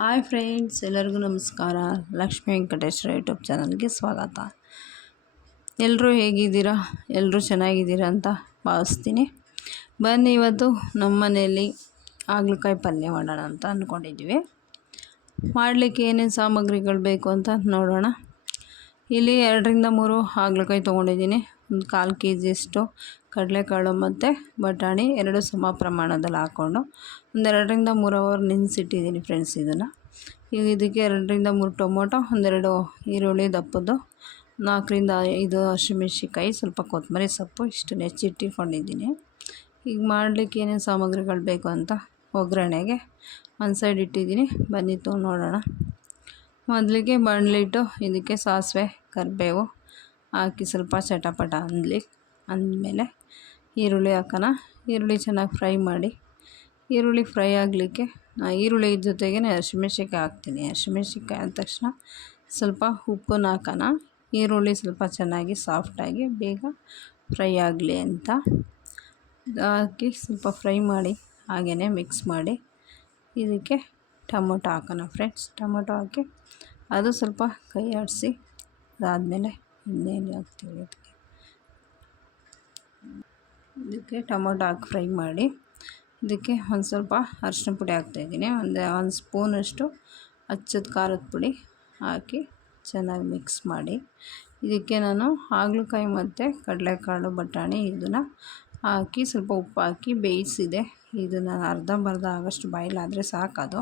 Hi friends, ಎಲ್ಲರಿಗೂ ನಮಸ್ಕಾರ. Lakshmi Venkateshwara YouTube ಚಾನಲ್ಗೆ ಸ್ವಾಗತ. ಎಲ್ಲರೂ ಹೇಗಿದ್ದೀರಾ? ಎಲ್ಲರೂ ಚೆನ್ನಾಗಿದ್ದೀರಾ ಅಂತ ಭಾವಿಸ್ತೀನಿ. ಬನ್ನಿ, ಇವತ್ತು ನಮ್ಮ ಮನೆಯಲ್ಲಿ ಹಾಗಲಕಾಯಿ ಪಲ್ಯ ಮಾಡೋಣ ಅಂತ ಅಂದ್ಕೊಂಡಿದ್ದೀವಿ. ಮಾಡಲಿಕ್ಕೆ ಏನೇನು ಸಾಮಗ್ರಿಗಳು ಬೇಕು ಅಂತ ನೋಡೋಣ. ಇಲ್ಲಿ ಎರಡರಿಂದ ಮೂರು ಹಾಗಲಕಾಯಿ ತೊಗೊಂಡಿದ್ದೀನಿ. ಒಂದು ಕಾಲು ಕೆ ಜಿಯಷ್ಟು ಕಡಲೆಕಾಳು ಮತ್ತು ಬಟಾಣಿ ಎರಡು ಸಮ ಪ್ರಮಾಣದಲ್ಲಿ ಹಾಕ್ಕೊಂಡು ಒಂದೆರಡರಿಂದ ಮೂರು ಅವರ್ ನೆನೆಸಿಟ್ಟಿದ್ದೀನಿ ಫ್ರೆಂಡ್ಸ್ ಇದನ್ನು. ಈಗ ಇದಕ್ಕೆ ಎರಡರಿಂದ ಮೂರು ಟೊಮೊಟೊ, ಒಂದೆರಡು ಈರುಳ್ಳಿ, ದಪ್ಪದ್ದು, ನಾಲ್ಕರಿಂದ ಐದು ಹಸಿಮೆಣ್ಸಿಕಾಯಿ ಸ್ವಲ್ಪ ಕೊತ್ತಂಬರಿ ಸೊಪ್ಪು ಇಷ್ಟು ನೆಚ್ಚಿಟ್ಟಿಕೊಂಡಿದ್ದೀನಿ ಈಗ ಮಾಡಲಿಕ್ಕೆ ಏನೇನು ಸಾಮಗ್ರಿಗಳು ಬೇಕು ಅಂತ ಒಗ್ಗರಣೆಗೆ ಒಂದು ಸೈಡ್ ಇಟ್ಟಿದ್ದೀನಿ. ಬನ್ನಿ ನೋಡೋಣ. ಮೊದಲಿಗೆ ಬಾಣಲಿಟ್ಟು ಇದಕ್ಕೆ ಸಾಸಿವೆ, ಕರಿಬೇವು ಹಾಕಿ ಸ್ವಲ್ಪ ಚಟಪಟ ಅಂದಲಿ, ಅಂದಮೇಲೆ ಈರುಳ್ಳಿ ಹಾಕೋಣ. ಈರುಳ್ಳಿ ಚೆನ್ನಾಗಿ ಫ್ರೈ ಮಾಡಿ, ಈರುಳ್ಳಿ ಫ್ರೈ ಆಗಲಿಕ್ಕೆ ಈರುಳ್ಳಿ ಜೊತೆಗೆ ಹಸಿಮೆಣ್ಸಿನ್ಕಾಯಿ ಹಾಕ್ತೀನಿ. ಹಸಿಮೆಣ್ಸಿನ್ಕಾಯಿ ಆದ ತಕ್ಷಣ ಸ್ವಲ್ಪ ಉಪ್ಪನ್ನು ಹಾಕೋಣ. ಈರುಳ್ಳಿ ಸ್ವಲ್ಪ ಚೆನ್ನಾಗಿ ಸಾಫ್ಟಾಗಿ ಬೇಗ ಫ್ರೈ ಆಗಲಿ ಅಂತ ಹಾಕಿ ಸ್ವಲ್ಪ ಫ್ರೈ ಮಾಡಿ ಹಾಗೆಯೇ ಮಿಕ್ಸ್ ಮಾಡಿ ಇದಕ್ಕೆ ಟೊಮೊಟೊ ಹಾಕೋಣ ಫ್ರೆಂಡ್ಸ್ ಟೊಮೊಟೊ ಹಾಕಿ ಅದು ಸ್ವಲ್ಪ ಕೈ ಆಡಿಸಿ ಅದಾದಮೇಲೆ ಇನ್ನೇನು ಹಾಕ್ತೀವಿ ಅದಕ್ಕೆ ಇದಕ್ಕೆ ಟೊಮೊಟೊ ಹಾಕಿ ಫ್ರೈ ಮಾಡಿ, ಇದಕ್ಕೆ ಒಂದು ಸ್ವಲ್ಪ ಅರಿಶಿನ ಪುಡಿ ಹಾಕ್ತಾಯಿದ್ದೀನಿ ಒಂದು ಒಂದು ಸ್ಪೂನಷ್ಟು ಹಚ್ಚದ ಖಾರದ ಪುಡಿ ಹಾಕಿ ಚೆನ್ನಾಗಿ ಮಿಕ್ಸ್ ಮಾಡಿ. ಇದಕ್ಕೆ ನಾನು ಹಾಗಲಕಾಯಿ ಮತ್ತು ಕಡಲೆಕಾಳು, ಬಟಾಣಿ ಇದನ್ನು ಹಾಕಿ ಸ್ವಲ್ಪ ಉಪ್ಪು ಹಾಕಿ ಬೇಯಿಸಿದೆ. ಇದನ್ನು ಅರ್ಧಂಬರ್ಧ ಆಗೋಷ್ಟು ಬಾಯಿಲಾದರೆ ಸಾಕದು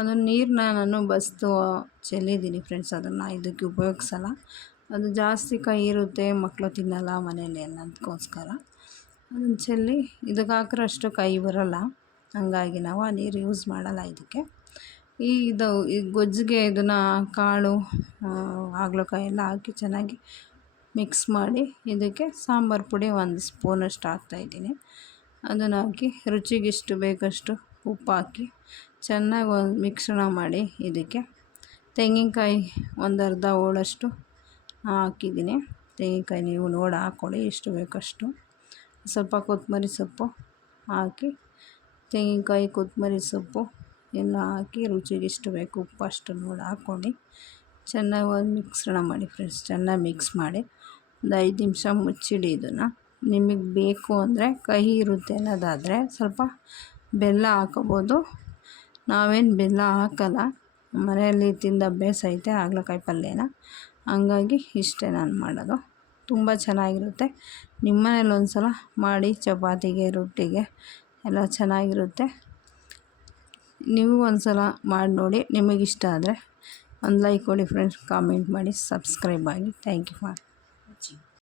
ಅದು. ನೀರನ್ನ ನಾನು ಬಸ್ದು ಚೆಲ್ಲಿದ್ದೀನಿ ಫ್ರೆಂಡ್ಸ್, ಅದನ್ನು ಇದಕ್ಕೆ ಉಪಯೋಗಿಸಲ್ಲ. ಅದು ಜಾಸ್ತಿ ಕೈ ಇರುತ್ತೆ ಮಕ್ಕಳು ತಿನ್ನಲ್ಲ ಮನೇಲಿ ಅನ್ನೋದಕ್ಕೋಸ್ಕರ. ಅದನ್ನು ಚೆಲ್ಲಿ ಇದಕ್ಕೆ ಹಾಕಿರೋ ಅಷ್ಟು ಕೈ ಬರೋಲ್ಲ. ಹಾಗಾಗಿ ನಾವು ಆ ನೀರು ಯೂಸ್ ಮಾಡಲ್ಲ ಇದಕ್ಕೆ. ಈ ಇದು, ಈ ಗೊಜ್ಜಿಗೆ ಇದನ್ನು ಕಾಳು ಹಾಗಲಕಾಯಿ ಎಲ್ಲ ಹಾಕಿ ಚೆನ್ನಾಗಿ ಮಿಕ್ಸ್ ಮಾಡಿ ಇದಕ್ಕೆ ಸಾಂಬಾರು ಪುಡಿ ಒಂದು ಸ್ಪೂನಷ್ಟು ಹಾಕ್ತಾಯಿದ್ದೀನಿ ಅದನ್ನು ಹಾಕಿ ರುಚಿಗೆ ಎಷ್ಟು ಬೇಕಷ್ಟು ಉಪ್ಪು ಹಾಕಿ ಚೆನ್ನಾಗಿ ಒಂದು ಮಿಶ್ರಣ ಮಾಡಿ ಇದಕ್ಕೆ. ತೆಂಗಿನಕಾಯಿ ಒಂದು ಅರ್ಧ ಹೋಳಷ್ಟು ಹಾಕಿದ್ದೀನಿ. ತೆಂಗಿನಕಾಯಿ ನೀವು ನೋಡಿ ಹಾಕ್ಕೊಳ್ಳಿ ಎಷ್ಟು ಬೇಕು ಅಷ್ಟು. ಸ್ವಲ್ಪ ಕೊತ್ತಂಬರಿ ಸೊಪ್ಪು ಹಾಕಿ, ತೆಂಗಿನಕಾಯಿ, ಕೊತ್ತಂಬರಿ ಸೊಪ್ಪು ಎಲ್ಲ ಹಾಕಿ ರುಚಿಗೆ ಎಷ್ಟು ಬೇಕು ಉಪ್ಪು ಅಷ್ಟು ನೋಡಿ ಹಾಕ್ಕೊಂಡು ಚೆನ್ನಾಗಿ ಒಂದು ಮಿಶ್ರಣ ಮಾಡಿ ಫ್ರೆಂಡ್ಸ್, ಚೆನ್ನಾಗಿ ಮಿಕ್ಸ್ ಮಾಡಿ. ಒಂದು ಐದು ನಿಮಿಷ ಮುಚ್ಚಿಡಿ ಇದನ್ನು. ನಿಮಗೆ ಬೇಕು ಅಂದರೆ ಕಹಿ ಇರುತ್ತೆ ಅನ್ನೋದಾದರೆ ಸ್ವಲ್ಪ ಬೆಲ್ಲ ಹಾಕೋಬೋದು. ನಾವೇನು ಬೆಲ್ಲ ಹಾಕಲ್ಲ, ಮನೆಯಲ್ಲಿ ತಿಂದ ಅಭ್ಯಾಸ ಐತೆ, ಹಾಗಲಕಾಯಿ ಪಲ್ಯನ. ಹಂಗಾಗಿ ಇಷ್ಟೇ ನಾನು ಮಾಡೋದು. ತುಂಬ ಚೆನ್ನಾಗಿರುತ್ತೆ. ನಿಮ್ಮ ಮನೇಲಿ ಒಂದು ಸಲ ಮಾಡಿ ಚಪಾತಿಗೆ, ರೊಟ್ಟಿಗೆ ಎಲ್ಲ ಚೆನ್ನಾಗಿರುತ್ತೆ. ನೀವು ಒಂದು ಸಲ ಮಾಡಿ ನೋಡಿ. ನಿಮಗಿಷ್ಟ ಆದರೆ ಒಂದು ಲೈಕ್ ಕೊಡಿ ಫ್ರೆಂಡ್ಸ್. ಕಾಮೆಂಟ್ ಮಾಡಿ. ಸಬ್ಸ್ಕ್ರೈಬ್ ಆಗಿ. Thank you for